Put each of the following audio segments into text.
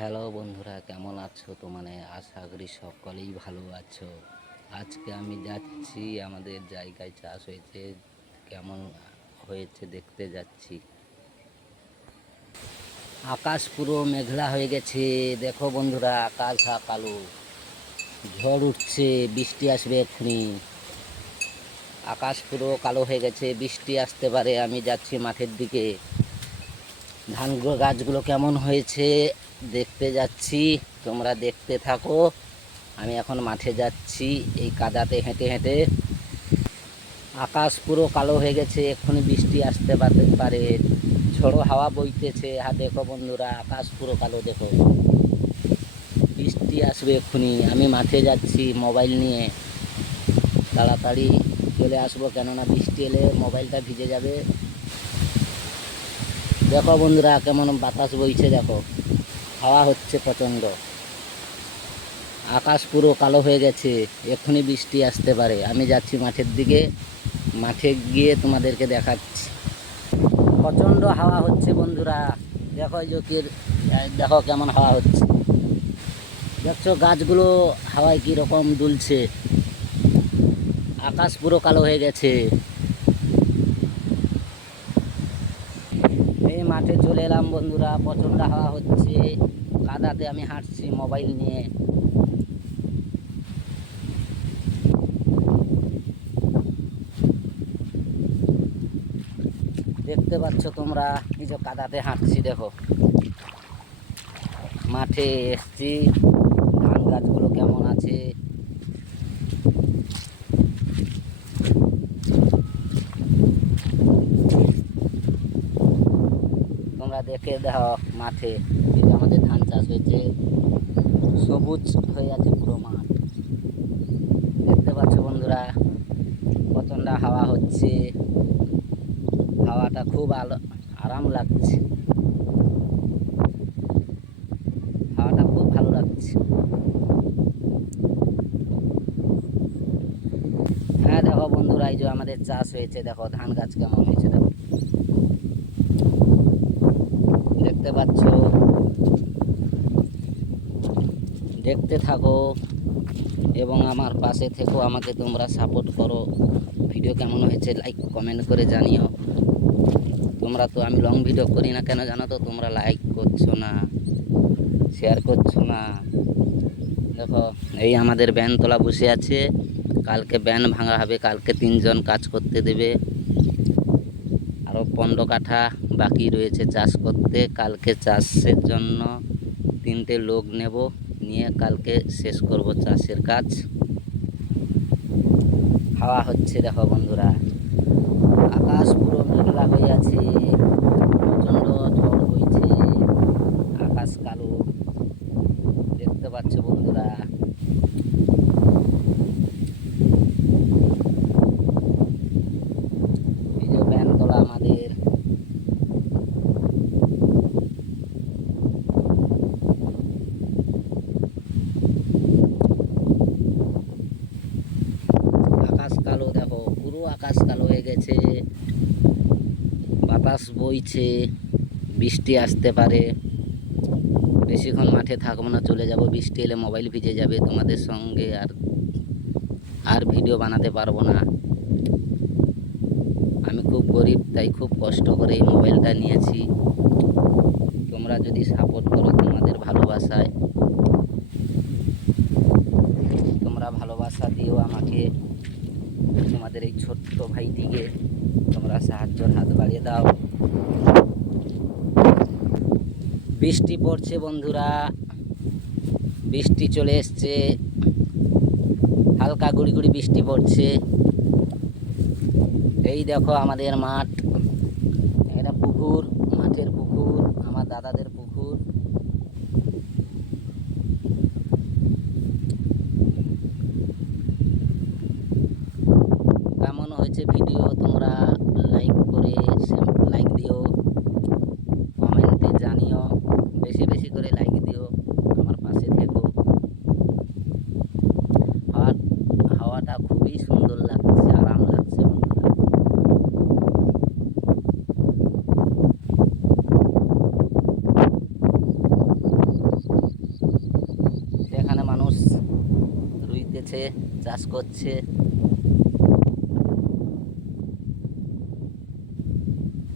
Hello বন্ধুরা, কেমন আছো? তো আশা করি সকলেই ভালো আছো। আজকে আমি যাচ্ছি, আমাদের জায়গায় চাষ হয়েছে, কেমন হয়েছে দেখতে যাচ্ছি। আকাশ পুরো মেঘলা হয়ে গেছে, দেখো বন্ধুরা, আকাশ কালো, ঝড় উঠছে, বৃষ্টি আসবে এক্ষুনি। আকাশ পুরো কালো হয়ে গেছে, বৃষ্টি আসতে পারে। আমি যাচ্ছি মাঠের দিকে। ধান গাছগুলো কেমন হয়েছে দেখতে যাচ্ছি, তোমরা দেখতে থাকো। আমি এখন মাঠে যাচ্ছি এই কাদাতে হেঁটে হেঁটে। আকাশ পুরো কালো হয়ে গেছে, এক্ষুনি বৃষ্টি আসতে পারে। ঝোড়ো হাওয়া বইতেছে। দেখো বন্ধুরা, আকাশ পুরো কালো, দেখো বৃষ্টি আসবে এক্ষুনি। আমি মাঠে যাচ্ছি মোবাইল নিয়ে, তাড়াতাড়ি চলে আসবো, কেননা বৃষ্টি এলে মোবাইলটা ভিজে যাবে। দেখো বন্ধুরা, কেমন বাতাস বইছে, দেখো হাওয়া হচ্ছে প্রচণ্ড। আকাশ পুরো কালো হয়ে গেছে, এক্ষুনি বৃষ্টি আসতে পারে। আমি যাচ্ছি মাঠের দিকে, মাঠে গিয়ে তোমাদেরকে দেখাচ্ছি। প্রচণ্ড হাওয়া হচ্ছে বন্ধুরা, দেখো জ্যোতির, দেখো কেমন হাওয়া হচ্ছে। দেখছো গাছগুলো হাওয়ায় কীরকম দুলছে। আকাশ পুরো কালো হয়ে গেছে। এই মাঠে চলে এলাম বন্ধুরা, প্রচণ্ড হাওয়া হচ্ছে, কাদাতে আমি হাঁটছি মোবাইল নিয়ে। দেখতে পাচ্ছ তোমরা, এই যে কাদাতে হাঁটছি, দেখো মাঠে এসছি। ধান গাছগুলো কেমন আছে তোমরা দেখে দেখো। মাঠে এই যে আমাদের ধান চাষ হয়েছে, সবুজ হয়ে আছে পুরো মাঠ। দেখতে পাচ্ছ বন্ধুরা, প্রচণ্ড হাওয়া হচ্ছে, হাওয়াটা খুব আরাম লাগছে, হাওয়াটা খুব ভালো লাগছে। হ্যাঁ দেখো বন্ধুরা, এই যে আমাদের চাষ হয়েছে, দেখো ধান গাছ কেমন হয়েছে, দেখো দেখতে পাচ্ছ। দেখতে থাকো এবং আমার পাশে থেকো, আমাকে তোমরা সাপোর্ট করো। ভিডিও কেমন হয়েছে লাইক কমেন্ট করে জানিও। তোমরা তো, আমি লং ভিডিও করি না কেন জানো তো, তোমরা লাইক করছো না, শেয়ার করছো না। দেখো এই আমাদের ব্যান তোলা বসে আছে, কালকে ব্যান ভাঙা হবে, কালকে 3 জন কাজ করতে দেবে। আরও 15 কাঠা বাকি রয়েছে চাষ করতে, কালকে চাষের জন্য 3টে লোক নেব, নিয়ে কালকে শেষ করব চাষের কাজ। হাওয়া হচ্ছে দেখো বন্ধুরা, আকাশ পুরো মেঘলা হয়ে আছে, প্রচণ্ড ঝড় বইছে, আকাশ কালো, দেখতে পাচ্ছ বন্ধুরা। এই যে ব্যান তোলা আমাদের। আকাশ কালো, দেখো পুরো আকাশ কালো হয়ে গেছে, বাতাস বইছে, বৃষ্টি আসতে পারে। বেশিক্ষণ মাঠে থাকবো না, চলে যাব, বৃষ্টি এলে মোবাইল ভিজে যাবে, তোমাদের সঙ্গে আর ভিডিও বানাতে পারবো না। আমি খুব গরিব, তাই খুব কষ্ট করে এই মোবাইলটা নিয়েছি। তোমরা যদি সাপোর্ট করো, তোমাদের ভালোবাসায়, তোমরা ভালোবাসা দিও আমাকে, তোমাদের এই ছোট্ট ভাইটিকে তোমরা সাহায্যের হাত বাড়িয়ে দাও। বৃষ্টি পড়ছে বন্ধুরা, বৃষ্টি চলে এসছে, হালকা গুড়ি গুড়ি বৃষ্টি পড়ছে। এই দেখো আমাদের মাঠ, এটা পুকুর, মাঠের পুকুর, আমার দাদাদের পুকুর। কেমন হয়েছে ভিডিও তোমরা লাইক করে, লাইক দিও, কমেন্টে জানিও, বেশি বেশি করে লাইক দিও, আমার পাশে থেকো। আর হাওয়াটা খুবই সুন্দর লাগছে, আরাম লাগছে বন্ধুরা। আছে, চাষ করছে।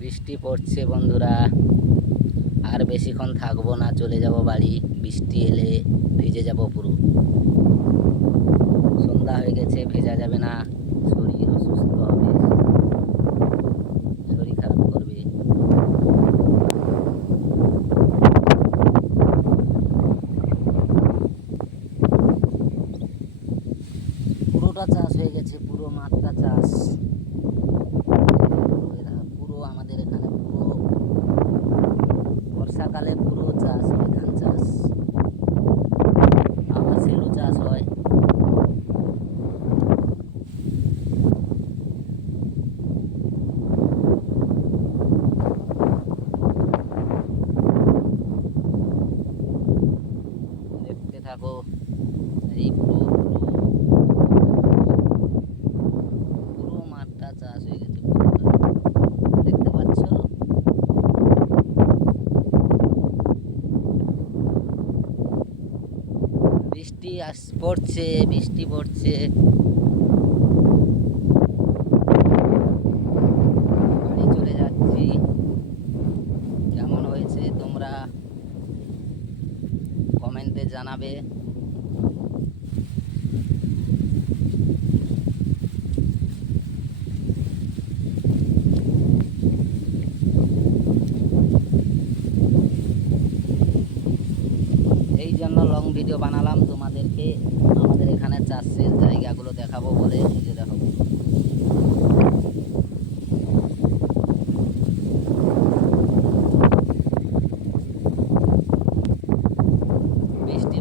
বৃষ্টি পড়ছে বন্ধুরা, আর বেশিক্ষণ থাকবো না, চলে যাব বাড়ি। বৃষ্টি এলে ভিজে যাব পুরো। সন্ধ্যা হয়ে গেছে, ভেজা যাবে না, শরীর অসুস্থ হবে, শরীর খারাপ করবে। পুরোটা চাষ হয়ে গেছে, পুরো মাঠটা চাষ। পুরো আমাদের এখানে পুরো বর্ষাকালে পুরো চাষ হয়, ধান চাষ, আবার সেলু চাষ হয়। দেখতে থাকো, এই পুরো পুরো মাঠটা চাষ হয়ে গেছে পুরোটা। দেখতে পাচ্ছ? পড়ছে, বৃষ্টি পড়ছে। বাড়ি চলে যাচ্ছি। কেমন হয়েছে তোমরা কমেন্টে জানাবে। এই জন্য লং ভিডিও বানালাম তোমাদেরকে, আমাদের এখানে চাষের জায়গাগুলো দেখাবো বলে। এই যে দেখো, বৃষ্টি